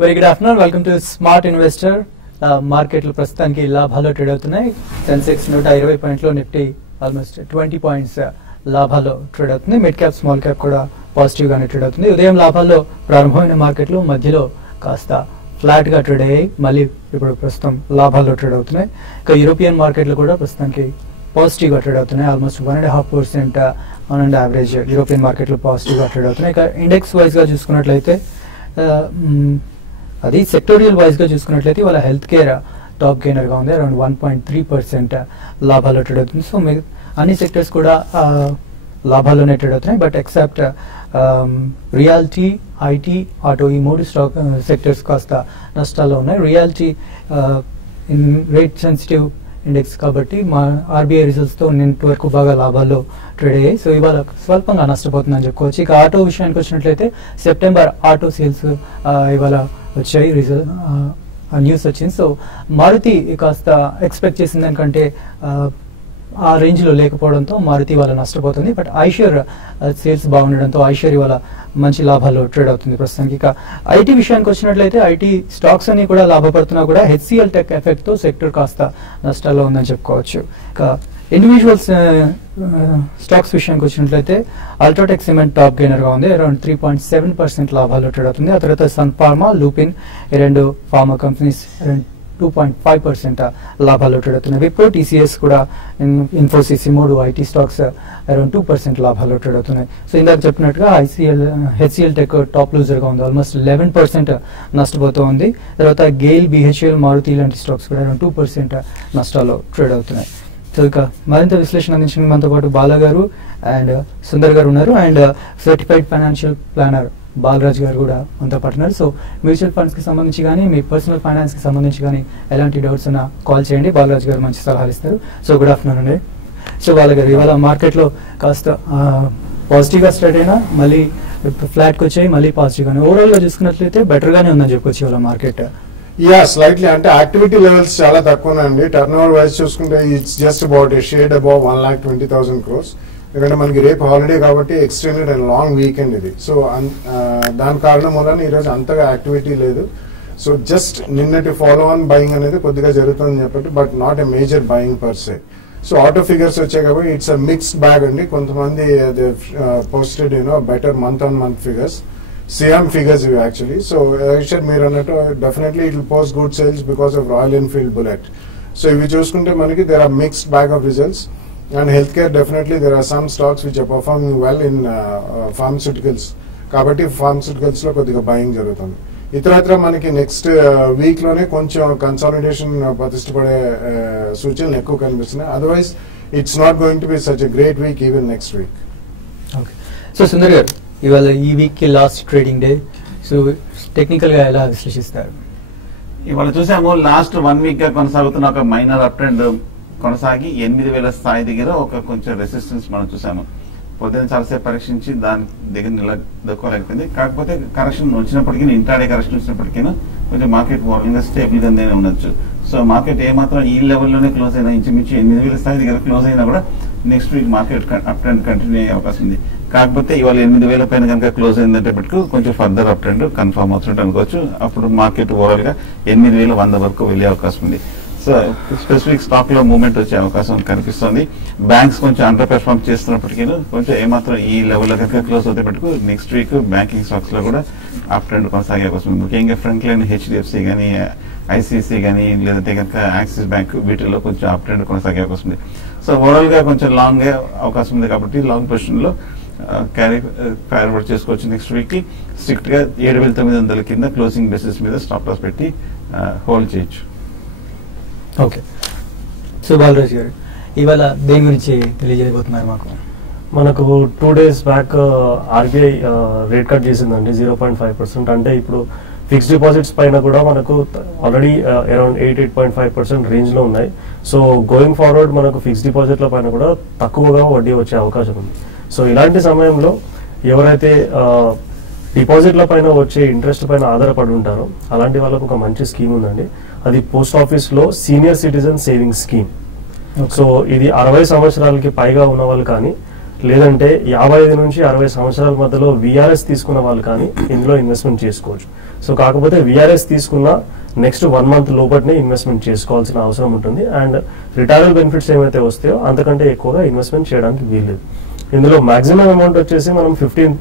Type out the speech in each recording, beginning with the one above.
Very good afternoon, welcome to smart investor. మార్కెట్లు ప్రస్తుతానికి లాభాల్లో ట్రేడ్ అవుతున్నాయి. సెన్సెక్స్ 120 పాయింట్లు, నిఫ్టీ ఆల్మోస్ట్ 20 పాయింట్స్ లాభాల్లో ట్రేడ్ అవుతుంది. మిడ్ క్యాప్ స్మాల్ క్యాప్ కూడా పాజిటివ్ గానే ట్రేడ్ అవుతుంది. ఉదయం లాభాల్లో ప్రారంభమైన మార్కెట్లు మధ్యలో కాస్త ఫ్లాట్ గా ట్రేడ్ అయ్యాయి, మళ్ళీ ఇప్పుడు ప్రస్తుతం లాభాల్లో ట్రేడ్ అవుతున్నాయి. ఇక యూరోపియన్ మార్కెట్లు కూడా ప్రస్తుతానికి పాజిటివ్ గా ట్రేడ్ అవుతున్నాయి. Almost 1.5% on and average European మార్కెట్లు పాజిటివ్ గా ట్రేడ్ అవుతున్నాయి. ఇక ఇండెక్స్ వైజ్ గా చూసుకున్నట్లయితే అది సెక్టోరియల్ వైజ్ గా చూసుకున్నట్లయితే వాళ్ళ హెల్త్ కేర్ టాప్ గెయినర్ గా ఉంది, అరౌండ్ 1.3% లాభాల్లో ట్రేడ్ అవుతుంది. సో అన్ని సెక్టర్స్ కూడా లాభాల్లోనే ట్రేడ్ అవుతున్నాయి. But except reality, IT, auto, ఈ మూడు స్టాక్ సెక్టర్స్ కాస్త నష్టాల్లో ఉన్నాయి. Reality in rate sensitive index కాబట్టి మా ఆర్బీఐ రిజల్ట్స్ తో నిన్నటి వరకు బాగా లాభాల్లో ట్రేడ్ అయ్యాయి. సో ఇవాళ స్వల్పంగా నష్టపోతుందని చెప్పుకోవచ్చు. ఇక ఆటో విషయానికి వచ్చినట్లయితే సెప్టెంబర్ ఆటో సేల్స్ ఇవాళ వచ్చాయి, రిజల్ట్ న్యూస్ వచ్చింది. సో మారుతి కాస్త ఎక్స్పెక్ట్ చేసిన దానికంటే ఆ రేంజ్ లో లేకపోవడంతో మారుతి వాళ్ళ నష్టపోతుంది. బట్ ఐషర్ సేల్స్ బాగుండడంతో ఐషర్ ఇవాళ మంచి లాభాల్లో ట్రేడ్ అవుతుంది ప్రస్తుతానికి. ఇక ఐటీ విషయానికి వచ్చినట్లయితే ఐటీ స్టాక్స్ అన్ని కూడా లాభపడుతున్నా కూడా హెచ్సిఎల్ టెక్ ఎఫెక్ట్ తో సెక్టర్ కాస్త నష్టాల్లో ఉందని చెప్పుకోవచ్చు. ఇక ఇండివిజువల్స్ స్టాక్స్ విషయానికి వచ్చినట్లయితే అల్ట్రాటెక్ సిమెంట్ టాప్ గెయినర్ గా ఉంది, అరౌండ్ 3.7% లాభాల్లో ట్రేడ్ అవుతుంది. ఆ తర్వాత సన్ ఫార్మా, లూపిన్, ఈ రెండు ఫార్మా కంపెనీస్ 2.5% లాభాల్లో ట్రేడ్ అవుతున్నాయి. విప్రో, టీసీఎస్ కూడా, ఇన్ఫోసిస్, మూడు ఐటీ స్టాక్స్ అరౌండ్ 2% లాభాల్లో ట్రేడ్ అవుతున్నాయి. సో ఇందాక చెప్పినట్టుగా హెచ్సిఎల్ టెక్ టాప్ లూజర్ గా ఉంది, ఆల్మోస్ట్ 11% నష్టపోతూ ఉంది. తర్వాత గెయిల్, బిహెచ్ఎల్, మారుతి లాంటి స్టాక్స్ కూడా అరౌండ్ 2% నష్టాల్లో ట్రేడ్ అవుతున్నాయి. సో ఇక మరింత విశ్లేషణ అందించిన మనతో పాటు బాలా గారు అండ్ సుందర్ గారు ఉన్నారు, and certified financial planner Balaraj గారు కూడా మనతో పాటు ఉన్నారు. సో మ్యూచువల్ ఫండ్స్ కి సంబంధించి కానీ మీ పర్సనల్ ఫైనాన్స్ కి సంబంధించి కానీ ఎలాంటి డౌట్స్ ఉన్నా కాల్ చేయండి, బాలరాజ్ గారు మంచి సలహాలు ఇస్తారు. సో గుడ్ ఆఫ్టర్నూన్ అండి. సో బాల గారు, ఇవాళ మార్కెట్ లో కాస్త పాజిటివ్ గా స్టార్ట్ అయినా మళ్ళీ ఫ్లాట్ కి వచ్చాయి, మళ్ళీ పాజిటివ్ గానే ఓవరాల్ గా చూసుకున్నట్లయితే బెటర్ గానే ఉందని చెప్పుకోవచ్చు ఇవాళ మార్కెట్. స్లైట్లీ అంటే యాక్టివిటీ లెవెల్స్ చాలా తక్కువనండి. టర్న్ ఓవర్ వైజ్ చూసుకుంటే it's just about a shade above 1,20,000 crores. ఎందుకంటే మనకి రేపు హాలిడే కాబట్టి ఎక్స్టెండెడ్ అండ్ లాంగ్ వీకెండ్ ఇది. సో దాని కారణం వలన ఈరోజు అంతగా యాక్టివిటీ లేదు. సో జస్ట్ నిన్నటి ఫాలో ఆన్ బయింగ్ అనేది కొద్దిగా జరుగుతుందని చెప్పండి, but not a major buying per say. So auto figures వచ్చాయి కాబట్టి ఇట్స్ అ మిక్స్డ్ బ్యాగ్ అండి. కొంతమంది posted better month on month figures, same figures ఇవి యాక్చువల్లీ. సో మీరు అన్నట్టు definitely it will post good sales because of Royal Enfield Bullet. So ఇవి చూసుకుంటే మనకి there are mixed bag of results. And healthcare, definitely there are some stocks which are performing well in pharmaceuticals. కాబట్టి pharmaceuticals లో కొద్దిగా buying జరుగుతుంది. ఇతరత్ర మనకి next week లోనే కొంచెం కన్సాలిడేషన్ ప్రతిష్టపడే సూచనలు ఎక్కువ కనిపిస్తున్నాయి. Otherwise it's not going to be such a great week even next week. Okay, so Sundar గారు, ఇవాళ ఈ వీక్ కి last trading day, so technical గా ఎలా విశ్లేషిస్తారు? ఇవాళ చూసాము లాస్ట్ 1 వీక్ గా కొనసాగుతున్న ఒక మైనర్ అప్ ట్రెండ్ కొనసాగి 8,000 స్థాయి దగ్గర ఒక కొంచెం రెసిస్టెన్స్ మనం చూసాము. పొద్దున్న చాలాసేపు పరీక్షించి దాని దగ్గర నిలదొక్కోలేకపోయింది. కాకపోతే కరెక్షన్ వచ్చినప్పటికీ, ఇంట్రాడే కరెక్షన్ వచ్చినప్పటికీ కొంచెం మార్కెట్ ఓవరాల్గా స్టేబుల్ గానే ఉండొచ్చు. సో మార్కెట్ ఏమాత్రం ఈ లెవెల్లోనే క్లోజ్ అయినా, ఇంచుమించు 8,000 స్థాయి దగ్గర క్లోజ్ అయినా కూడా next week market up trend continue అయ్యే అవకాశం ఉంది. కాకపోతే ఇవాళ 8,000 పైన కనుక క్లోజ్ అయిందంటే మటుకు కొంచెం ఫర్దర్ అప్ ట్రెండ్ కన్ఫర్మ్ అవుతున్నట్టు అనుకోవచ్చు. అప్పుడు మార్కెట్ ఓవరాల్ గా 8,100 వరకు వెళ్లే అవకాశం ఉంది. సో స్పెసిఫిక్ స్టాక్ లో మూవ్మెంట్ వచ్చే అవకాశం కనిపిస్తుంది. బ్యాంక్స్ కొంచెం అండర్ పెర్ఫార్మ్ చేస్తున్నప్పటికీ కొంచెం ఏమాత్రం ఈ లెవెల్ లో కనుక క్లోజ్ అవుతే మటుకు నెక్స్ట్ వీక్ బ్యాంకింగ్ స్టాక్స్ లో కూడా అప్ ట్రెండ్ కొనసాగే అవకాశం ఉంది. ముఖ్యంగా ఫ్రంట్ లైన్ హెచ్డిఎఫ్సి కానీ, ఐసిఐసి కానీ, లేదంటే కనుక యాక్సిస్ బ్యాంక్, వీటిలో కొంచెం అప్ ట్రెండ్ కొనసాగే అవకాశం ఉంది. సో ఓవరాల్ గా కొంచెం లాంగ్ అవకాశం ఉంది కాబట్టి లాంగ్ పొజిషన్ లో క్యారీ ఫార్వర్డ్ చేసుకోవచ్చు. నెక్స్ట్ వీక్ కి స్ట్రిక్ట్ గా 7,900 కింద క్లోజింగ్ బేసిస్ మీద స్టాప్ లాస్ పెట్టి హోల్డ్ చేయొచ్చు. ఓకే, సో బాలరాజ్ గారు, ఇవాళ దేని గురించి తెలియజేయబోతున్నారు మాకు? మనకు 2 days back RBI rate cut చేసిందండి 0.5%. అంటే ఇప్పుడు ఫిక్స్డ్ డిపాజిట్స్ పైన కూడా మనకు ఆల్రెడీ అరౌండ్ 8.5% రేంజ్ లో ఉన్నాయి. సో గోయింగ్ ఫార్వర్డ్ మనకు ఫిక్స్డ్ డిపాజిట్ల పైన కూడా తక్కువగా వడ్డీ వచ్చే అవకాశం ఉంది. సో ఇలాంటి సమయంలో ఎవరైతే డిపాజిట్ల పైన వచ్చే ఇంట్రెస్ట్ పైన ఆధారపడి ఉంటారో అలాంటి వాళ్ళకు ఒక మంచి స్కీమ్ ఉందండి. అది పోస్ట్ ఆఫీస్ లో senior citizen savings scheme. So ఇది 60 సంవత్సరాలకి పైగా ఉన్న వాళ్ళు కానీ, లేదంటే 55 నుంచి 60 సంవత్సరాల మధ్యలో విఆర్ఎస్ తీసుకున్న వాళ్ళు కానీ ఇందులో ఇన్వెస్ట్మెంట్ చేసుకోవచ్చు. సో కాకపోతే విఆర్ఎస్ తీసుకున్న నెక్స్ట్ 1 month లోపలనే ఇన్వెస్ట్మెంట్ చేసుకోవాల్సిన అవసరం ఉంటుంది. అండ్ రిటైరల్ బెనిఫిట్స్ ఏమైతే వస్తాయో అంతకంటే ఎక్కువగా ఇన్వెస్ట్మెంట్ చేయడానికి వీల్లేదు. ఇందులో మాక్సిమం అమౌంట్ వచ్చేసి మనం 15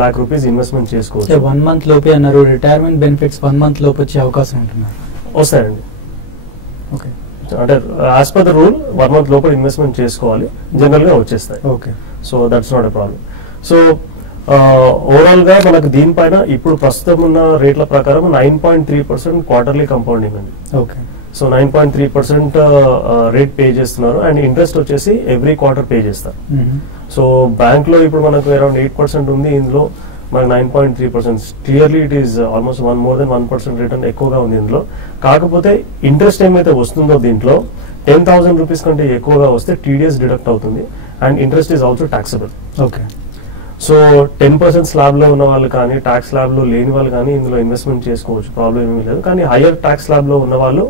lakh rupees ఇన్వెస్ట్మెంట్ చేసుకోవచ్చు. 1 month లోపే అన్నారు. రిటైర్మెంట్ బెనిఫిట్స్ 1 month లోపు వచ్చే అవకాశం ఉంటుంది. వస్తాయండి. ఓకే, అంటే as per the rule 1 month లోపల ఇన్వెస్ట్మెంట్ చేసుకోవాలి, జనరల్ గా వచ్చేస్తాయి. Okay, so that's not a problem. So overall గా మనకు దీనిపైన ఇప్పుడు ప్రస్తుతం ఉన్న రేట్ల ప్రకారం 9.3% క్వార్టర్లీ కంపౌండింగ్ అండి. ఓకే, సో 9.3% రేట్ పే చేస్తున్నారు అండ్ ఇంట్రెస్ట్ వచ్చేసి ఎవ్రీ క్వార్టర్ పే చేస్తారు. సో బ్యాంక్ లో ఇప్పుడు మనకు అరౌండ్ 8% ఉంది, ఇందులో మనకు 9.3%. Clearly it is almost more than 1% return ఎక్కువగా ఉంది ఇందులో. కాకపోతే ఇంట్రెస్ట్ ఏమైతే వస్తుందో దీంట్లో 10,000 rupees కంటే ఎక్కువగా వస్తే టీడీఎస్ డిడక్ట్ అవుతుంది and interest is also taxable. Okay, so 10% slab లో ఉన్న వాళ్ళు కానీ ట్యాక్స్ స్లాబ్ లో లేని వాళ్ళు కానీ ఇందులో ఇన్వెస్ట్మెంట్ చేసుకోవచ్చు, ప్రాబ్లం ఏమీ లేదు. కానీ హైయర్ ట్యాక్స్ స్లాబ్ లో ఉన్న వాళ్ళు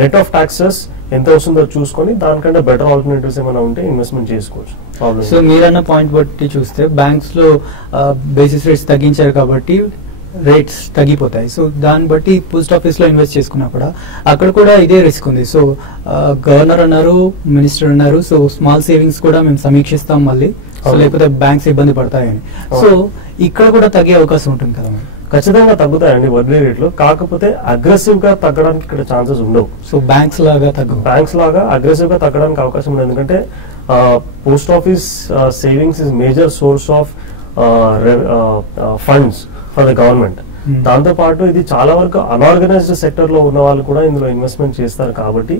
నెట్ ఆఫ్ టాక్సెస్ ఎంత వస్తుందో చూసుకొని దానికంటే బెటర్ ఆల్టర్నేటివ్స్ ఏమైనా ఉంటే ఇన్వెస్ట్మెంట్ చేసుకోవచ్చు. సో మీరన్న పాయింట్ బట్టి చూస్తే బ్యాంక్స్ లో బేసిస్ రేట్స్ తగ్గించారు కాబట్టి రేట్స్ తగ్గిపోతాయి. సో దాన్ని బట్టి పోస్ట్ ఆఫీస్ లో ఇన్వెస్ట్ చేసుకున్నా కూడా అక్కడ కూడా ఇదే రిస్క్ ఉంది. సో గవర్నర్ అన్నారు, మినిస్టర్ అన్నారు, సో స్మాల్ సేవింగ్స్ కూడా మేము సమీక్షిస్తాం మళ్ళీ, సో లేకపోతే బ్యాంక్స్ ఇబ్బంది పడతాయని. సో ఇక్కడ కూడా తగ్గే అవకాశం ఉంటుంది కదా? ఖచ్చితంగా తగ్గుతాయండి వడ్డీ రేట్లు. కాకపోతే అగ్రెసివ్ గా తగ్గడానికి ఇక్కడ ఛాన్సెస్ ఉండవు. సో బ్యాంక్స్ లాగా అగ్రెసివ్ గా తగ్గడానికి అవకాశం ఉంది. ఎందుకంటే post office savings is major source of funds for the government. దాంతో పాటు ఇది చాలా వరకు అన్ఆర్గనైజ్డ్ సెక్టర్ లో ఉన్న వాళ్ళు కూడా ఇందులో ఇన్వెస్ట్మెంట్ చేస్తారు కాబట్టి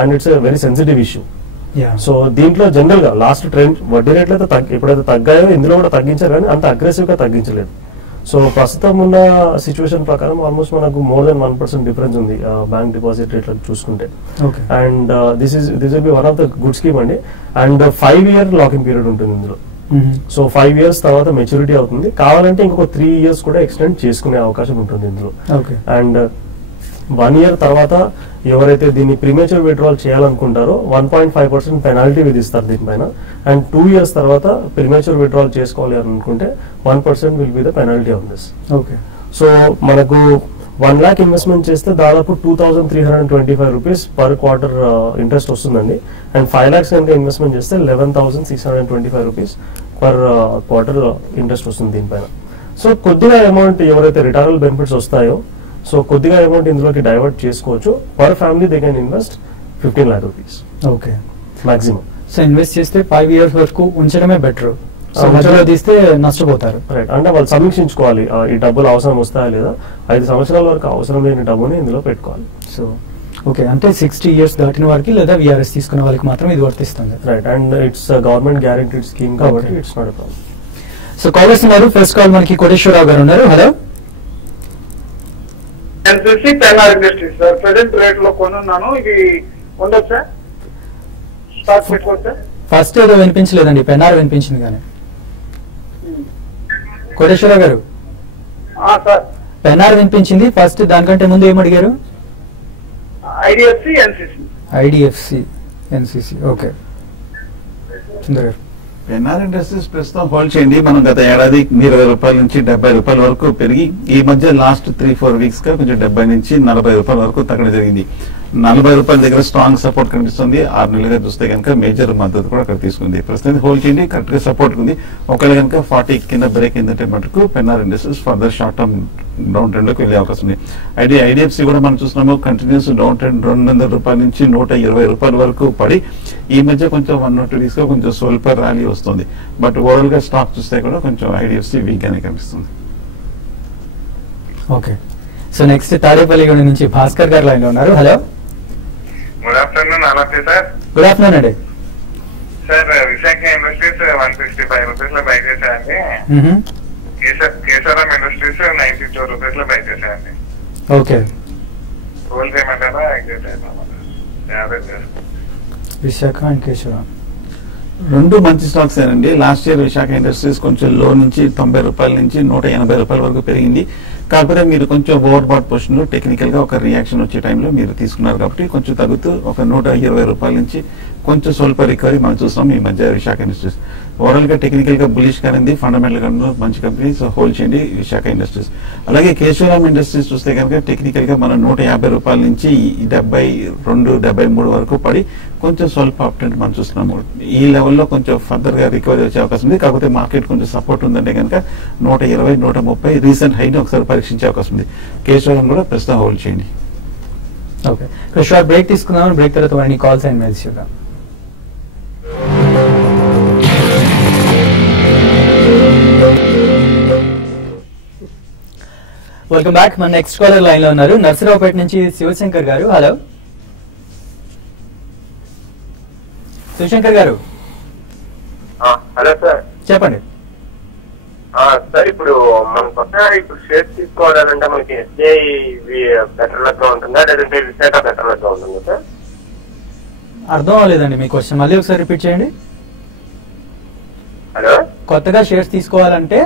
and it's a very sensitive issue. So దీంట్లో జనరల్ గా లాస్ట్ ట్రెండ్ వడ్డీ రేట్లు అయితే ఎప్పుడైతే తగ్గాయో ఇందులో కూడా తగ్గించారు, కానీ అంత అగ్రెసివ్ గా తగ్గించలేదు. సో ప్రస్తుతం ఉన్న సిచ్యువేషన్ ప్రకారం ఆల్మోస్ట్ మనకు more than 1% డిఫరెన్స్ ఉంది బ్యాంక్ డిపాజిట్ రేట్లకు చూసుకుంటే. And this will be one of the good scheme అండి. అండ్ 5 year లాకింగ్ పీరియడ్ ఉంటుంది ఇందులో. సో 5 years తర్వాత మెచ్యూరిటీ అవుతుంది. కావాలంటే ఇంకొక 3 years కూడా ఎక్స్టెండ్ చేసుకునే అవకాశం ఉంటుంది ఇందులో. అండ్ 1 year తర్వాత ఎవరైతే దీన్ని ప్రీమేచర్ విత్డ్రాల్ చేయాలనుకుంటారో 1.5% పెనాల్టీ విధిస్తారు దీనిపైన. అండ్ 2 years తర్వాత ప్రీమేచర్ విత్డ్రాల్ చేసుకోవాలి అని అనుకుంటే 1% will be the penalty on this. Okay, so మనకు 1 lakh ఇన్వెస్ట్మెంట్ చేస్తే దాదాపు 2,325 rupees పర్ క్వార్టర్ ఇంట్రెస్ట్ వస్తుందండి. అండ్ 5 lakhs కనుక ఇన్వెస్ట్మెంట్ చేస్తే 11,625 rupees పర్ క్వార్టర్ ఇంట్రెస్ట్ వస్తుంది దీనిపైన. సో కొద్దిగా అమౌంట్ ఎవరైతే రిటైరల్ బెనిఫిట్స్ వస్తాయో సో కొద్దిగా అమౌంట్ ఇందులోకి డైవర్ట్ చేసుకోవచ్చు. Per family they can invest 15 lakh rupees. Okay, maximum. So invest చేస్తే 5 years వరకు ఉంచడమే బెటర్. తీస్తే నష్టపోతారు. రైట్, అంటే వాళ్ళు సమీక్షించుకోవాలి ఈ డబ్బులు అవసరం వస్తాయా లేదా. 5 సంవత్సరాల వరకు అవసరం లేని డబ్బుని ఇందులో పెట్టుకోవాలి. సో ఓకే, అంటే 60 years దాటిన వారికి లేదా విఆర్ఎస్ తీసుకున్న వాళ్ళకి మాత్రం ఇది వర్తిస్తుంది. Right, and it's government guaranteed scheme కాబట్టి it's not a problem. So callers ఉన్నారు. ఫస్ట్ కాల్ మనకి కోటేశ్వరరావు గారు ఉన్నారు. Hello. NCC Pennar industries sir, present rate లో కొనున్నాను. ఇది ఉండొచ్చా? స్టాక్ పెట్టుకోవచ్చా? ఫస్ట్ ఏదో వినిపించలేదండి, పెన్నార్ వినిపించింది కానీ. కోటేశ్వరరావు గారు సార్, పెన్నార్ వినిపించింది ఫస్ట్, దానికంటే ముందు ఏం అడిగారు? IDFC NCC. ఓకే, సుందర్ గారు. పెన్నార్ ఇండస్ట్రీస్ ప్రస్తుతం హోల్డ్ చేయండి. మనం గత ఏడాది 20 రూపాయల నుంచి 70 రూపాయల వరకు పెరిగి ఈ మధ్య లాస్ట్ 3-4 weeks గా కొంచెం 70 నుంచి 40 రూపాయల వరకు తగ్గడం జరిగింది. 40 రూపాయల దగ్గర స్ట్రాంగ్ సపోర్ట్ కనిపిస్తుంది. 6 నెలలుగా చూస్తే కనుక మేజర్ మద్దతు కూడా అక్కడ తీసుకుంది. ప్రస్తుతం హోల్డ్ చేయండి, కరెక్ట్ గా సపోర్ట్ ఉంది. ఒకవేళ కనుక 40 కింద బ్రేక్ అయిందంటే మటుకు Pennar industries further short term down trend లోకి వెళ్ళే అవకాశం ఉంది. ఐడిఎఫ్సి కూడా మనం చూస్తున్నాము కంటిన్యూస్ డౌన్ ట్రెండ్ 200 రూపాయల నుంచి 120 రూపాయల వరకు పడి ఈ మధ్య కొంచెం 1-2 weeks గా కొంచెం స్వల్ప ర్యాలీ వస్తుంది. బట్ ఓవరాల్ గా స్టాక్ చూస్తే కూడా కొంచెం ఐడిఎఫ్సి వీక్ గానే కనిపిస్తుంది. ఓకే, సో నెక్స్ట్ తాడేపల్లిగూడ నుంచి భాస్కర్ గారు లైన్ లో ఉన్నారు. హలో. Good afternoon. నమస్తే సార్. గుడ్ ఆఫ్టర్నూన్ అండి. సార్, విశాఖ ఇండస్ట్రీస్ 165 రూపీస్ లో బై చేశారండి. కేశవరం ఇండస్ట్రీస్ 92 రూపీస్ లో బై చేశారండి. ఓకే, హోల్ చేయమంటారా? విశాఖ అండ్ కేశవరం. రెండు మంచి స్టాక్స్ ఏనండి. లాస్ట్ ఇయర్ విశాఖ ఇండస్ట్రీస్ కొంచెం లో నుంచి 90 రూపాయల నుంచి 180 రూపాయల వరకు పెరిగింది. కాకపోతే మీరు కొంచెం ఓవర్ బాట్ పొజిషన్ లో టెక్నికల్ గా ఒక రియాక్షన్ వచ్చే టైంలో మీరు తీసుకున్నారు కాబట్టి కొంచెం తగ్గుతూ ఒక 120 రూపాయల నుంచి కొంచెం స్వల్ప రికవరీ మనం చూస్తున్నాం ఈ మధ్య విశాఖ ఇండస్ట్రీస్. ఓవరాల్ గా టెక్నికల్ గా బులిష్ గానే ఫండమెంటల్ గా మంచి కంపెనీ, సో హోల్డ్ చేయండి విశాఖ ఇండస్ట్రీస్. అలాగే కేశవరామ్ ఇండస్ట్రీస్ చూస్తే కనుక టెక్నికల్ గా మనం 150 రూపాయల నుంచి 72, 73 వరకు పడి కొంచెం స్వల్ప అప్ ట్రెండ్ మనం చూస్తున్నాము. ఈ లెవెల్లో కొంచెం ఫర్దర్ గా రికవరీ వచ్చే అవకాశం ఉంది. కాకపోతే మార్కెట్ కొంచెం సపోర్ట్ ఉందంటే కనుక 120, 130 రీసెంట్ హైని ఒకసారి పరీక్షించే అవకాశం ఉంది. కేశవరామ్ కూడా ప్రస్తుతం హోల్డ్ చేయండి. ఓకే, షార్ట్ బ్రేక్ తీసుకుందాం. బ్రేక్ తర్వాత వాడిని కాల్స్ అండ్ మెయిల్స్ చూద్దాం. Welcome back. మన నెక్స్ట్ కాలర్ లైన్ లో ఉన్నారు, నర్సరావుపేట నుంచి శివశంకర్ గారు. హలో శివశంకర్ గారు. హలో సార్, చెప్పండి. సార్ ఇప్పుడు మనం కొత్తగా ఇప్పుడు షేర్స్ తీసుకోవాలంటే మనకి ఎస్బీఐ బెటర్ లెక్క ఉంటుందా లేదంటే విశాఖ బెటర్ లెక్క ఉంటుందా సార్? అర్థం అవ్వలేదండి మీ క్వశ్చన్, మళ్ళీ ఒకసారి రిపీట్ చేయండి. హలో, కొత్తగా షేర్స్ తీసుకోవాలంటే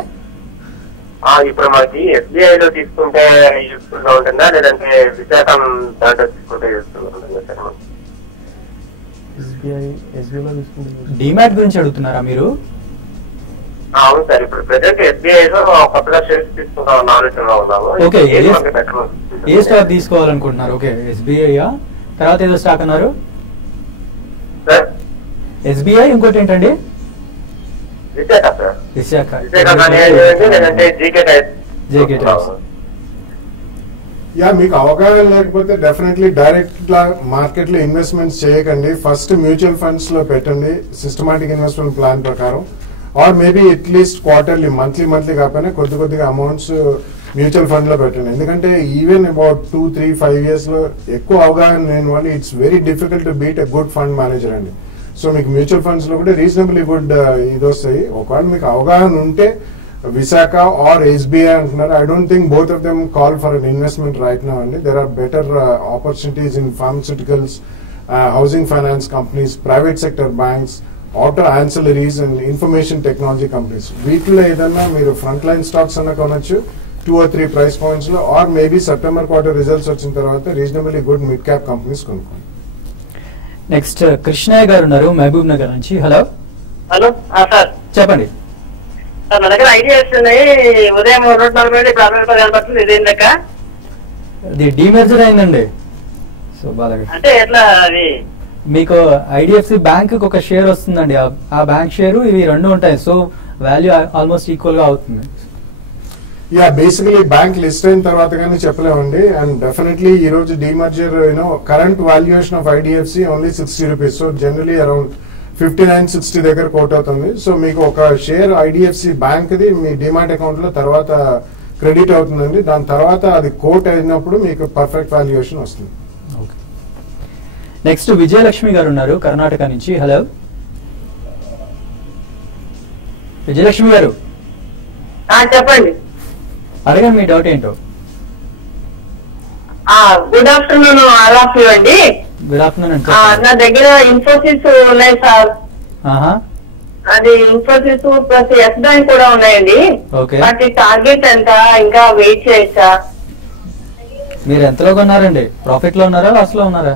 ఇప్పుడు మనకి ఎస్బీఐ లో తీసుకుంటే యూస్ఫుల్ గా ఉంటుందా లేదంటే విశాఖం దాంట్లో తీసుకుంటే యూస్ఫుల్ గా ఉంటుందా సార్? డిమాట్ గురించి అడుగుతున్నారా మీరు? అవును సార్, ఇప్పుడు ప్రెసెంట్ ఎస్బీఐ లో కొత్తగా షేర్స్ తీసుకుంటాం ఆలోచనలో ఉన్నాము. ఓకే, ఏ స్టాక్ తీసుకోవాలనుకుంటున్నారు? ఓకే, ఎస్బీఐ తర్వాత ఏదో స్టాక్ అన్నారు? ఎస్బీఐ, ఇంకోటి ఏంటండి? విశాఖ సార్. విశాఖ, లేదంటే జీకే టైప్స్. యా, మీకు అవగాహన లేకపోతే డెఫినెట్లీ డైరెక్ట్ గా మార్కెట్ లో ఇన్వెస్ట్మెంట్స్ చేయకండి. ఫస్ట్ మ్యూచువల్ ఫండ్స్ లో పెట్టండి సిస్టమాటిక్ ఇన్వెస్ట్మెంట్ ప్లాన్ ప్రకారం. Or maybe at least quarterly, monthly కాకపోయినా కొద్దిగా అమౌంట్స్ మ్యూచువల్ ఫండ్ లో పెట్టండి. ఎందుకంటే ఈవెన్ అబౌట్ 2-3-5 years లో ఎక్కువ అవగాహన లేని వాళ్ళు it's very difficult to beat a good fund manager అండి. సో మీకు మ్యూచువల్ ఫండ్స్ లో కూడా రీజనబుల్లీ గుడ్ ఇది వస్తాయి. ఒకవేళ మీకు అవగాహన ఉంటే విశాఖ ఆర్ ఎస్బీఐ అంటున్నారు. I don't think both of them call for an investment right now అండి. There are better opportunities in pharmaceuticals, housing finance companies, private sector banks, auto ancillaries and information technology companies. వీటిలో ఏదన్నా మీరు front line stocks అన్న కొనొచ్చు 2 or 3 price points లో, or maybe September quarter results వచ్చిన తర్వాత reasonably good mid cap companies కొనుక్కోండి. Next Krishnaiah గారు ఉన్నారు మహబూబ్ నగర్ నుంచి. హలో హలో సార్, చెప్పండి. సార్ నా దగ్గర ఐడియాస్ ఉన్నాయి. ఉదయం 140 కనబడుతుంది. ఇదేం లెక్క? అది డీమెర్జర్ అయిందండి. సో బాగా అంటే ఎట్లా అది? మీకు ఐడిఎఫ్సి బ్యాంక్ ఒక షేర్ వస్తుందండి, ఆ బ్యాంక్ షేర్ ఇవి రెండు ఉంటాయి. సో వాల్యూ ఆల్మోస్ట్ ఈక్వల్ గా అవుతుంది. యా, బేసికలీ బ్యాంక్ లిస్ట్ అయిన తర్వాత కానీ చెప్పలేమండి. అండ్ డెఫినెట్లీ ఈ రోజు demerger current valuation of IDFC only 60 rupees. So generally around 59-60 దగ్గర కోట్ అవుతుంది. సో మీకు ఒక share IDFC bank the me demat account లో తర్వాత క్రెడిట్ అవుతుందండి. దాని తర్వాత అది కోట్ అయినప్పుడు మీకు పర్ఫెక్ట్ వాల్యుయేషన్ వస్తుంది. నెక్స్ట్ విజయలక్ష్మి గారు ఉన్నారు కర్ణాటక నుంచి. హలో విజయలక్ష్మి గారు. చెప్పండి. అడగండి మీ డౌట్ ఏంటో. Good afternoon, all of you అండి. గుడ్ ఆఫ్టర్నూన్ అండి. నా దగ్గర ఇన్ఫోసిస్ ఉన్నాయి సార్. అది ఇన్ఫోసిస్ ప్లస్ ఎస్ బ్యాంక్ కూడా ఉన్నాయండి. వాటి టార్గెట్ ఎంత, ఇంకా వెయిట్ చేయొచ్చా? మీరు ఎంతలో కొన్నారండి? ప్రాఫిట్ లో ఉన్నారా, లాస్ లో ఉన్నారా?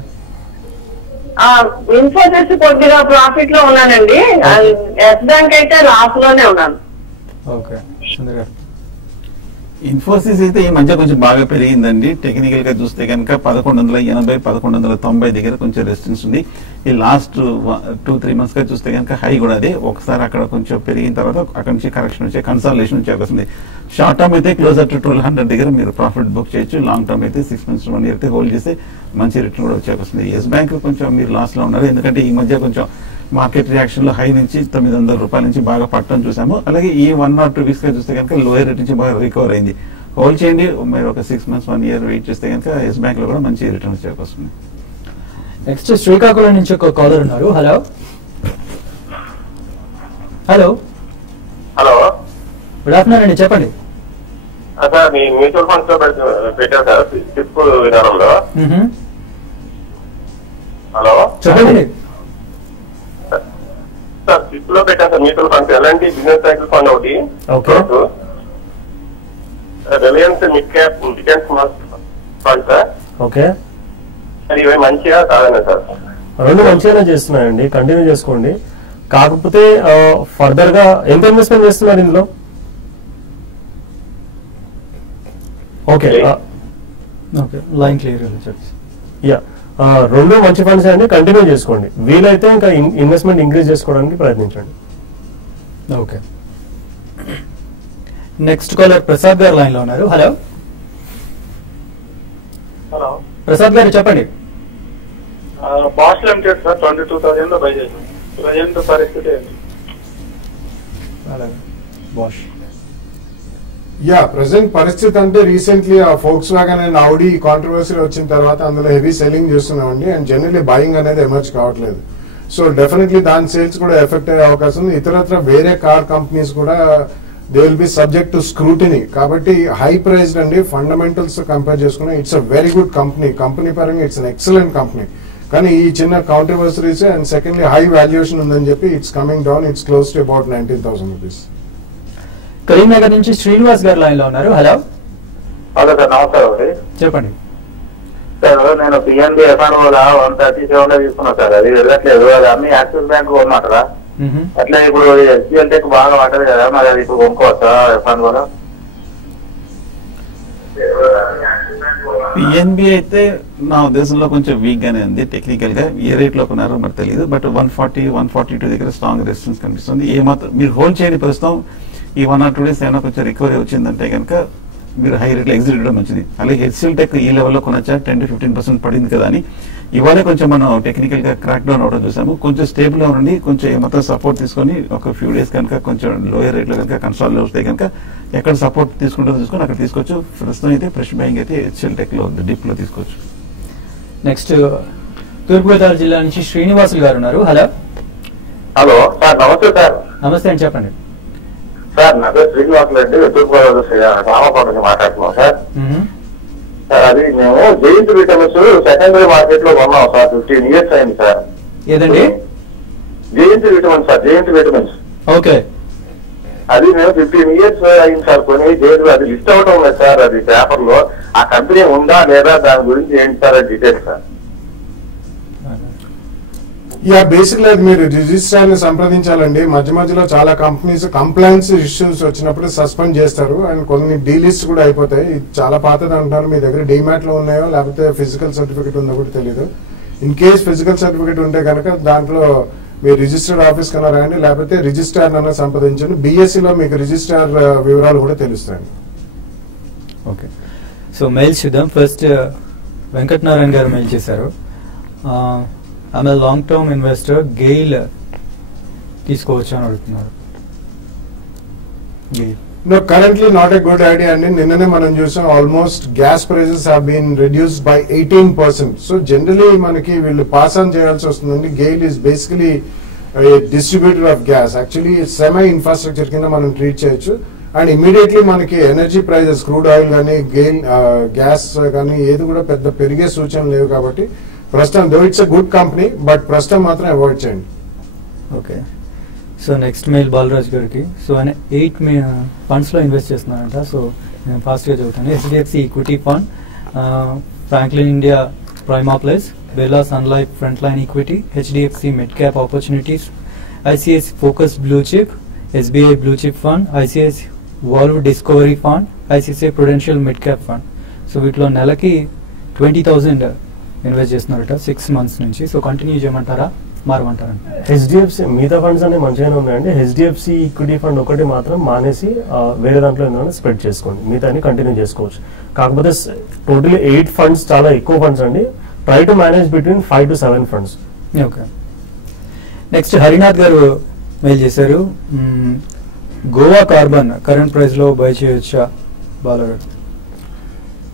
ఇన్ఫోసిస్ కొద్దిగా ప్రాఫిట్ లో ఉన్నానండి. ఎస్ బ్యాంక్ అయితే లాస్ లోనే ఉన్నాను. ఓకే, ఇన్ఫోసిస్ అయితే ఈ మధ్య కొంచెం బాగా పెరిగిందండి. టెక్నికల్ గా చూస్తే కనుక 1180, 1190 దగ్గర కొంచెం రెసిస్టెన్స్ ఉంది. ఈ లాస్ట్ 2-3 months గా చూస్తే కనుక హై కూడా అదే. ఒకసారి అక్కడ కొంచెం పెరిగిన తర్వాత అక్కడ నుంచి కరెక్షన్ వచ్చే కన్సాలిడేషన్ వచ్చే అవకాశం ఉంది. షార్ట్ టర్మ్ అయితే క్లోజర్ టు 1200 దగ్గర మీరు ప్రాఫిట్ బుక్ చేయొచ్చు. లాంగ్ టర్మ్ అయితే 6 months to 1 year అయితే హోల్డ్ చేస్తే మంచి రిటర్న్ కూడా వచ్చే అవకాశం ఉంది. ఎస్ బ్యాంక్ కొంచెం మీరు లాస్ లో ఉన్నారు, ఎందుకంటే ఈ మధ్య కొంచెం మార్కెట్ రియాక్షన్ లో హై నుంచి 900 రూపాయల నుంచి బాగా పట్టడం చూసాము. అలాగే ఈ 1 or 2 weeks గా చూస్తే కనుక లోయర్ రేట్ నుంచి బాగా రికవర్ అయింది. హోల్డ్ చేయండి. మీరు ఒక 6 months 1 year వెయిట్ చేస్తే కనుక ఎస్ బ్యాంక్ లో కూడా మంచి రిటర్న్ వచ్చే అవకాశం ఉంది. నెక్స్ట్ శ్రీకాకుళం నుంచి ఒక కాలర్ ఉన్నారు. Hello hello hello, good afternoon అండి, చెప్పండి. సార్ మీ మ్యూచువల్ ఫండ్స్ లో పెట్టారు సార్ సిస్కో విధానంలో. హలో చెప్పండి. సార్ సిప్ లో పెట్టాను సార్ మ్యూచువల్ ఫండ్స్. ఎలాంటి బిజినెస్ సైకిల్ ఫండ్ ఒకటి, Reliance mid cap defence fund sir. Okay, అది ఇవి మంచిగా కాదన్నా సార్? రెండు మంచిగానే చేస్తున్నాయండి, కంటిన్యూ చేసుకోండి. కాకపోతే ఫర్దర్ గా ఎంత ఇన్వెస్ట్మెంట్ చేస్తున్నారు ఇందులో? Okay okay, line clear yeah, రెండు మంచి ఫండ్స్ అండి, కంటిన్యూ చేసుకోండి. వీలైతే ఇంకా ఇన్వెస్ట్మెంట్ ఇంక్రీజ్ చేసుకోవడానికి ప్రయత్నించండి. ఓకే, నెక్స్ట్ కాలర్ ప్రసాద్ గారు లైన్ లో ఉన్నారు. హలో హలో, ప్రసాద్ గారు చెప్పండి. బాష్ లిమిటెడ్ సార్ 22,000 లో బై చేశాను. ప్రజెంట్ పరిస్థితి ఏంటి? బాష్ యా, ప్రెసెంట్ పరిస్థితి అంటే రీసెంట్లీ ఆ Volkswagen and Audi controversy వచ్చిన తర్వాత అందులో హెవీ సెల్లింగ్ చేస్తున్నామండి. అండ్ జనరలీ బయింగ్ అనేది ఎమర్జ్ కావట్లేదు. సో డెఫినెట్లీ దాని సేల్స్ కూడా ఎఫెక్ట్ అయ్యే అవకాశం ఉంది. ఇతరత్ర వేరే కార్ కంపెనీస్ కూడా they will be subject to scrutiny. కాబట్టి హై ప్రైస్డ్ అండి, ఫండమెంటల్స్ కంపేర్ చేసుకున్నా it's a very good company. Company పరంగా ఇట్స్ అన్ ఎక్సలెంట్ కంపెనీ. కానీ ఈ చిన్న controversies and secondly high valuation ఉందని చెప్పి it's coming down. It's close to about 19,000 rupees. Karimnagar నుంచి శ్రీనివాస్ గారు లైన్ లో ఉన్నారు. హలో హలో సార్, నమస్కారం అండి. చెప్పండి సార్, నేను పిఎన్బి ఎఫ్ఆర్ఓ 137 లో తీసుకున్నా సార్. అది వెళ్ళట్లేదు. అది అన్ని యాక్సిస్ బ్యాంక్ కొనమాటరా? అట్లా ఇప్పుడు ఎస్బీఎల్ టెక్ బాగా పడ్డది కదా, మరి అది ఇప్పుడు కొనుక్కోవచ్చా ఎఫ్ఆర్ఓలో? పిఎన్బి అయితే నా ఉద్దేశంలో కొంచెం వీక్ గానే ఉంది. టెక్నికల్ గా ఏ రేట్ లో కొన్నారో మరి తెలియదు. బట్ 140, 142 దగ్గర స్ట్రాంగ్ రెసిస్టెన్స్ కనిపిస్తుంది. ఏమాత్రం మీరు హోల్డ్ చేయండి. ప్రస్తుతం ఈ 1 or 2 days ఏమైనా కొంచెం రికవరీ వచ్చిందంటే కనుక మీరు హై రేట్ లో ఎగ్జిట్ ఇవ్వడం వచ్చింది. అలాగే హెచ్సిఎల్ టెక్ ఈ లెవెల్లో కొనొచ్చా, 10 to 15% పడింది కదా అని ఇవాళ కొంచెం మనం టెక్నికల్ గా క్రాక్ డౌన్ అవడం చూసాము. కొంచెం స్టేబుల్ గా ఉండి కొంచెం ఏమాత్రం సపోర్ట్ తీసుకొని ఒక ఫ్యూ డేస్ కనుక కొంచెం లోయర్ రేట్ లో కనుక కన్సాల్ వస్తే కనుక ఎక్కడ సపోర్ట్ తీసుకుంటారో తీసుకొని అక్కడ తీసుకోవచ్చు. ప్రస్తుతం అయితే ఫ్రెష్ బయింగ్ అయితే హెచ్సిఎల్ టెక్ లో డిప్ లో తీసుకోవచ్చు. నెక్స్ట్ తూర్పుగోదావరి జిల్లా నుంచి శ్రీనివాసులు గారు ఉన్నారు. హలో హలో సార్, నమస్తే సార్. నమస్తే అండి, చెప్పండి. సార్, నా పేరు శ్రీనివాసులు అండి. తూర్పుగోదావరి రామకోట నుంచి మాట్లాడుతున్నాం సార్. సార్, అది మేము జెయింట్ విటమిన్స్ సెకండరీ మార్కెట్ లో కొన్నాం సార్. 15 years అయింది సార్. ఏదండి? Giant vitamins sir, giant vitamins. Okay, అది మేము 15 years అయింది సార్ కొని. జెయింట్ అది లిస్ట్ అవటం లేదు సార్. అది పేపర్ లో ఆ కంపెనీ ఉందా లేదా దాని గురించి ఏంటి sir details sir? Yeah, basically మీరు రిజిస్ట్రార్ ని సంప్రదించాలండి. మధ్య మధ్యలో చాలా కంపెనీస్ కంప్లైంట్స్ ఇష్యూస్ వచ్చినప్పుడు సస్పెండ్ చేస్తారు అండ్ కొన్ని డీలిస్ట్ కూడా అయిపోతాయి. ఇది చాలా పాతది అంటున్నారు. మీ దగ్గర డిమాట్ లో ఉన్నాయో లేకపోతే ఫిజికల్ సర్టిఫికేట్ ఉందో కూడా తెలియదు. ఇన్ కేస్ ఫిజికల్ సర్టిఫికేట్ ఉంటే కనుక దాంట్లో మీరు రిజిస్టర్డ్ ఆఫీస్ కన్నా రాయండి, లేకపోతే రిజిస్ట్రార్ అన్న సంప్రదించండి. బిఎస్సిలో మీకు రిజిస్ట్రార్ వివరాలు కూడా తెలుస్తాయండి. ఓకే, సో మెయిల్ చూద్దాం. ఫస్ట్ వెంకటనారాయణ గారు మెయిల్ చేశారు. ఆమె లాంగ్ టర్మ్ ఇన్వెస్టర్, గెయిల్ తీసుకోవచ్చు అని అడుగుతున్నారు. GAIL No, currently not a good idea అండి. నిన్ననే మనం చూసాం almost gas prices have been reduced by 18%. So generally మనకి వీళ్ళు పాస్ ఆన్ చేయాల్సి వస్తుందండి. GAIL is basically distributor of gas. Actually semi infrastructure కింద మనం ట్రీట్ చేయొచ్చు. అండ్ ఇమీడియట్లీ మనకి ఎనర్జీ ప్రైజెస్, క్రూడ్ ఆయిల్ కానీ గెయిల్ గ్యాస్ కానీ ఏది కూడా పెద్ద పెరిగే సూచన లేవు. కాబట్టి ప్రస్తుతం though it's a good company, but ప్రస్తుతం మాత్రం అవాయిడ్ చేయండి. Okay, so next mail Balaraj గారికి. సో ఆయన 8 ఫండ్స్ లో ఇన్వెస్ట్ చేస్తున్నారంట. సో నేను ఫాస్ట్ గా చదువుతాను. HDFC equity fund, Franklin India Prima plus, Birla sun Life front line equity, HDFC mid cap opportunities, ICICI focus blue chip, SBI blue chip fund, ICICI value discovery fund, ICICI Prudential mid cap fund. So వీటిలో నెలకి 20,000 invest చేస్తున్నారట 6 months నుంచి. So continue చేయమంటారా, మారమంటారా? HDFC మిగతా funds అన్ని మంచిగానే ఉన్నాయండి. HDFC equity fund ఒకటి మాత్రం మానేసి వేరే దాంట్లో ఏదైనా స్ప్రెడ్ చేసుకోండి, మిగతా కంటిన్యూ చేసుకోవచ్చు. కాకపోతే టోటలీ 8 ఫండ్స్ చాలా ఎక్కువ ఫండ్స్ అండి. Try to manage between 5 to 7 funds. Okay, next Harinath గారు మెయిల్ చేశారు. గోవా కార్బన్ కరెంట్ ప్రైస్ లో బై చేయొచ్చా బాలగారు?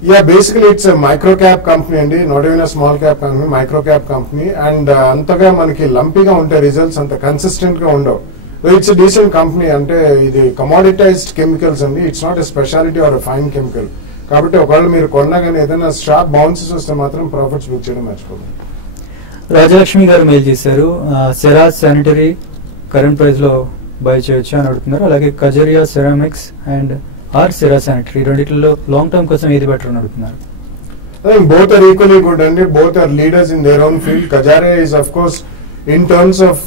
Yeah, basically it's a micro cap company అండి, not even a small cap company, micro cap company. And అంతగా మనకి లంపీగా ఉంటాయి రిజల్ట్స్, అంత కన్సిస్టెంట్ గా ఉండవు. It's decent company. అంటే ఇది కమోడిటైజ్డ్ కెమికల్స్ అండి, it's not a speciality or fine chemical. కాబట్టి ఒకవేళ మీరు కొన్నా కానీ ఏదైనా షార్ప్ బౌన్సెస్ వస్తే మాత్రం ప్రాఫిట్స్ బుక్ చేయడం మర్చిపోతుంది. రాజలక్ష్మి గారు మెయిల్ చేశారు. సెరాజ్ శానిటరీ కరెంట్ ప్రైస్ లో బై చేయొచ్చు అని అడుగుతున్నారు. అలాగే కజరియా సెరామిక్స్ అండ్ ఆర్ సిరా శానిటరీ రెండిట్లో లాంగ్ టర్మ్ కోసం ఏది బెటర్ అని అడుగుతున్నారు. I think both are equally good and both are leaders in their own field. Kajaria is of course in terms of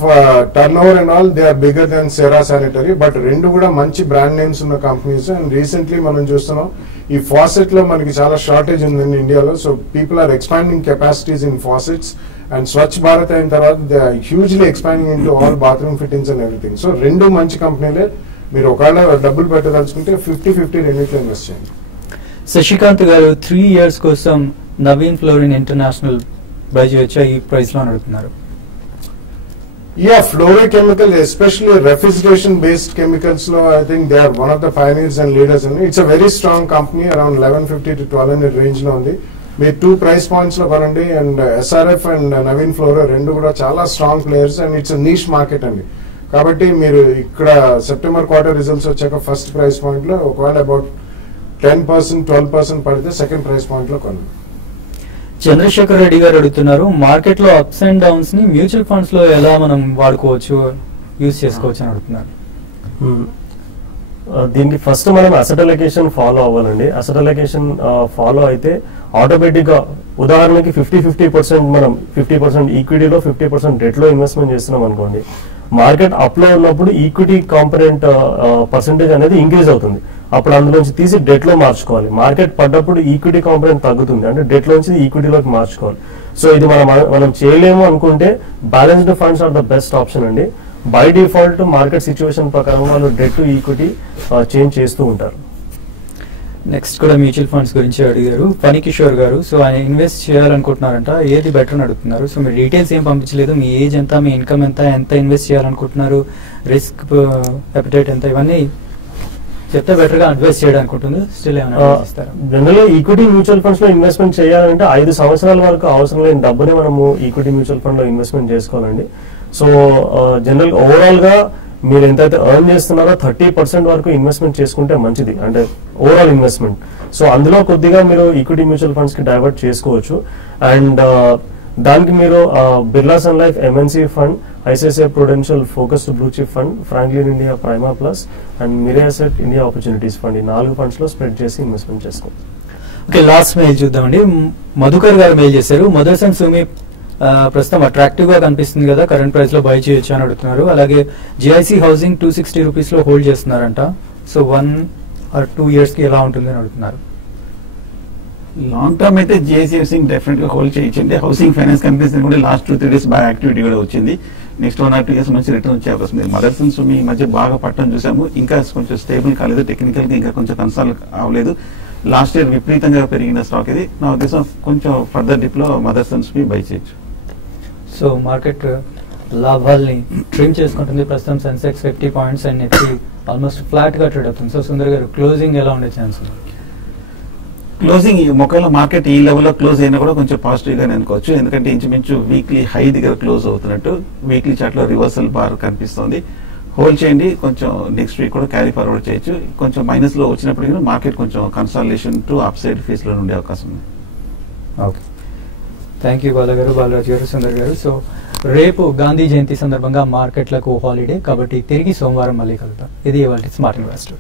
turnover and all they are bigger than Cera Sanitary, but rendu kuda manchi brand names unna companies and recently manam chustunnam ee faucet lo manaki chaala shortage undi in India lo, so people are expanding capacities in faucets and Swachh Bharat ayin tarvata they are hugely expanding into all bathroom fittings and everything. So rendu manchi company మీరు ఒకవేళ డబ్బులు పెట్టదలుచుకుంటే 50-50 రెండిట్లో invest చేయండి. శశికాంత్ గారు 3 years కోసం Naveen fluorine international by చేయొచ్చా ఈ price లో అడుగుతున్నారు. Fluorochemical, especially refrigeration based chemicals lo, I think they are one of the pioneers and leaders in it. It's a very strong company, around 1150 to 1200 range lo undi. మీరు 2 price points లో కొనండి and SRF and Naveen ఫ్లోరో రెండు కూడా చాలా strong players and it's niche market అండి. కాబట్టి మీరు ఇక్కడ సెప్టెంబర్ క్వార్టర్ రిజల్ట్స్ వచ్చాక ఫస్ట్ ప్రైస్ పాయింట్ లో ఒకవేళ అబౌట్ 10%-12% పడితే సెకండ్ ప్రైస్ పాయింట్ లో కొనండి. చంద్రశేఖర్ రెడ్డి గారు అడుగుతున్నారు, మార్కెట్ లో అప్స్ అండ్ డౌన్స్ ని మ్యూచువల్ ఫండ్స్ లో ఎలా మనం వాడుకోవచ్చు, యూజ్ చేసుకోవచ్చు అని అడుగుతున్నారు. దీనికి ఫస్ట్ మనం అసెట్ అలొకేషన్ ఫాలో అవ్వాలండి. అసెట్ అలొకేషన్ ఫాలో అయితే ఆటోమేటిక్ గా ఉదాహరణకి 50% మనం 50% ఈక్విటీలో 50% డెట్ లో ఇన్వెస్ట్మెంట్ చేస్తున్నాం అనుకోండి, మార్కెట్ అప్ లో ఉన్నప్పుడు ఈక్విటీ కాంపనెంట్ పర్సెంటేజ్ అనేది ఇంక్రీజ్ అవుతుంది. అప్పుడు అందులోంచి తీసి డెట్ లో మార్చుకోవాలి. మార్కెట్ పడ్డప్పుడు ఈక్విటీ కాంపనెంట్ తగ్గుతుంది, అంటే డెట్ లోంచి ఈక్విటీలోకి మార్చుకోవాలి. సో ఇది మనం చేయలేము అనుకుంటే balanced funds are the best option అండి. బై డిఫాల్ట్ మార్కెట్ సిచ్యువేషన్ ప్రకారం వాళ్ళు డెట్ టు ఈక్విటీ చేంజ్ చేస్తూ ఉంటారు. నెక్స్ట్ కూడా మ్యూచువల్ ఫండ్స్ గురించి అడిగారు ఫణి కిషోర్ గారు. సో ఆయన ఇన్వెస్ట్ చేయాలనుకుంటున్నారంట, ఏది బెటర్ అని అడుగుతున్నారు. సో మీరు డీటెయిల్స్ ఏం పంపించలేదు, మీ ఏజ్ ఎంత, మీ ఇన్కమ్ ఎంత ఇన్వెస్ట్ చేయాలనుకుంటున్నారు, రిస్క్ అపిటైట్ ఎంత, ఇవన్నీ చెప్తే బెటర్ గా ఇన్వెస్ట్ చేయడానికి స్టిల్ జనరల్ గా ఈక్విటీ మ్యూచువల్ ఫండ్స్ లో ఇన్వెస్ట్మెంట్ చేయాలంటే 5 సంవత్సరాల వరకు అవసరం లేని డబ్బునే మనము ఈక్విటీ మ్యూచువల్ ఫండ్ లో ఇన్వెస్ట్మెంట్ చేసుకోవాలండి. సో జనరల్ ఓవరాల్ గా మీరు ఎంతైతే ఎర్న్ చేస్తున్నారో 30% వరకు ఇన్వెస్ట్మెంట్ చేసుకుంటే మంచిది, అంటే ఓవరాల్ ఇన్వెస్ట్మెంట్. సో అందులో కొద్దిగా మీరు ఈక్విటీ మ్యూచువల్ ఫండ్స్ కి డైవర్ట్ చేసుకోవచ్చు. అండ్ దానికి మీరు Birla sun life MNC fund, ICICI prudential focused blue chip fund, Franklin India prima plus and Mirae asset India opportunities fund, ఈ 4 ఫండ్స్ లో స్ప్రెడ్ చేసి ఇన్వెస్ట్మెంట్ చేసుకోండి. ఓకే, లాస్ట్ మెయిల్ చూద్దామండి. మధుకర్ గారు మెయిల్ చేశారు, మదర్సన్ సుమి ప్రస్తుతం అట్రాక్టివ్ గా కనిపిస్తుంది కదా, కరెంట్ ప్రైస్ లో బై చేయొచ్చు అని అడుగుతున్నారు. అలాగే జిఐసి హౌసింగ్ 260 రూపీస్ లో హోల్డ్ చేస్తున్నారంట. సో 1 or 2 years కి ఎలా ఉంటుంది అని అడుగుతున్నారు. లాంగ్ టర్మ్ అయితే జిఐసి హౌసింగ్ డెఫినెట్ గా హోల్డ్ చేయొచ్చండి. హౌసింగ్ ఫైనాన్స్ కంపెనీస్ కూడా లాస్ట్ 2-3 days బాగా యాక్టివిటీ కూడా వచ్చింది. నెక్స్ట్ 1 or 2 years మంచి రిటర్న్ వచ్చే అవకాశం ఉంది. మదర్సన్ సుమి ఈ మధ్య బాగా పట్టడం చూసాము, ఇంకా కొంచెం స్టేబుల్ కాలేదు, టెక్నికల్ గా ఇంకా కొంచెం కన్సాల్ అవ్వలేదు. లాస్ట్ ఇయర్ విపరీతంగా పెరిగిన స్టాక్ ఇది. నా ఉద్దేశం కొంచెం ఫర్దర్ డిప్ లో మదర్సన్ సుమి బై చేయొచ్చు. సో మార్కెట్ లాభాల్ని ట్రిమ్ చేసుకుంటుంది. ప్రస్తుతం Sensex 50 points and Nifty almost flat గా ట్రేడ్ అవుతుంది. సో సుందర్ గారు క్లోజింగ్ ఎలా ఉండే ఛాన్స్ ఉంది? క్లోజింగ్ ఒకవేళ మార్కెట్ ఈ లెవెల్లో క్లోజ్ అయినా కూడా కొంచెం పాజిటివ్ గానే అనుకోవచ్చు, ఎందుకంటే ఇంచుమించు వీక్లీ హై దగ్గర క్లోజ్ అవుతున్నట్టు వీక్లీ చార్ట్ లో రివర్సల్ బార్ కనిపిస్తుంది. హోల్డ్ చేయండి, కొంచెం నెక్స్ట్ వీక్ కూడా క్యారీ ఫార్వర్డ్ చేయొచ్చు. కొంచెం మైనస్ లో వచ్చినప్పటికీ మార్కెట్ కొంచెం consolidation to up side face లో ఉండే అవకాశం ఉంది. ఓకే, థ్యాంక్ యూ బాలగారు, బాలరాజు గారు, సుందర్ గారు. సో రేపు గాంధీ జయంతి సందర్భంగా మార్కెట్లకు హాలిడే కాబట్టి తిరిగి సోమవారం మళ్ళీ కలుద్దాం. ఇది ఇవాళ స్మార్ట్ ఇన్వెస్టర్.